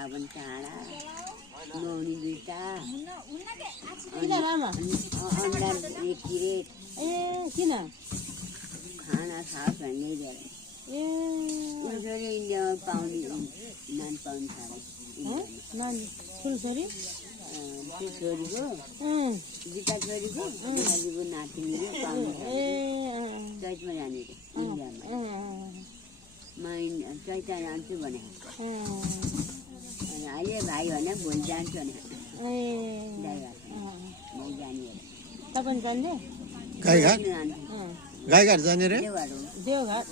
साबुन चाँडा नुहाउने दुईटा किन रामा अन्डा एक किरेट ए किन खाना खाओस् भन्ने धेरै ए छोरी इन्डियामा पाउने नान पाउने थाले नानी ठुल्छोरी त्यो छोरीको गीता छोरीको दाजुको नातिनीले पाउने चैतमा जाने अरे इन्डियामा म चैता जान्छु भने अहिले भाइ भने भोलि जान्छु भने ड्राइभर म जाने अरे तपाईँ जान्ने गाईघाट जाने रे देवघाट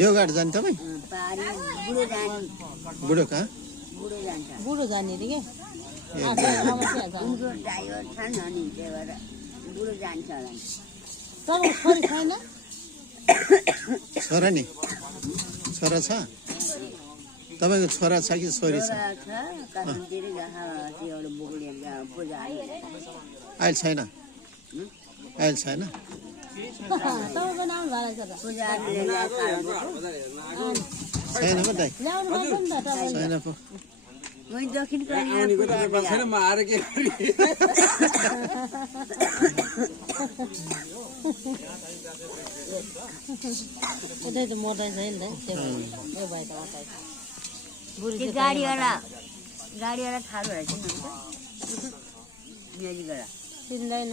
देवघाट जाने तपाईँ पारी बुढो जाने बुढो कहाँ बुढो जान्छ बुढो जाने अरे के उनको ड्राइभर छ नि अनि त्यही भएर बुढो जान्छ होला नि तपाईँको छोरी छैन छोरा नि छोरा छ तपाईँको छोरा छ कि छोरी छ छोरा छ काठमाडौँतिर जहाँ त्यो एउटा बोक्ने पूजा अहिले छैन अहिले छैन तपाईँको नाम भएर छ त पूजाले छैन पो दाइ ल्याउनु पर्छ नि त तपाईँले छैन पो मैले दक्षिण कोरिया छैन म आएर के उतै त मोटाइ छ नि त त्यो भाइ त मोटाइ बुढी त्यो गाडीवाला थाहा भएर चिन्नुहुन्छ मेलीगढा चिन्दैन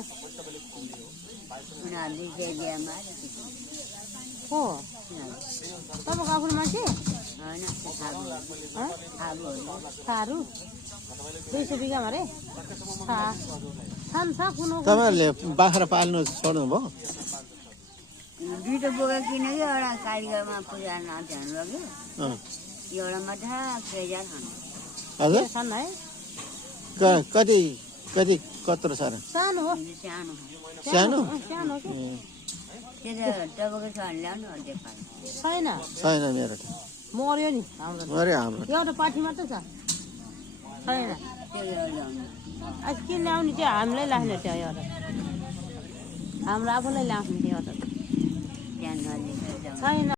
उनीहरूले जेजियामा हो तपाईँको आफ्नो मान्छे होइन थारू 200 बिघामा रे थाहा कुन तपाईँहरूले बाख्रा पाल्नु छोड्नु भयो दुईवटा बोका किन कि एउटा कारिगरमा पूजा ध्यान लग्यो एउटा मात्रै पेजा खानु हजुर छन् है कति कति कत्रो छ र सानो हो सानो सानो सानो के त्यो त तपाईँको छ भने ल्याउनु अर्धे पाल छैन छैन मेरो त मर्यो नि हाम्रो मऱ्यो हाम्रो एउटा पाठी मात्रै छ छैन त्यो ल्याउनु आज के ल्याउने चाहिँ हामीलाई लाग्ने त्यो एउटा हाम्रो आफूलाई ल्याउने त्यो एउटा त्यहाँ नलिन्छ छैन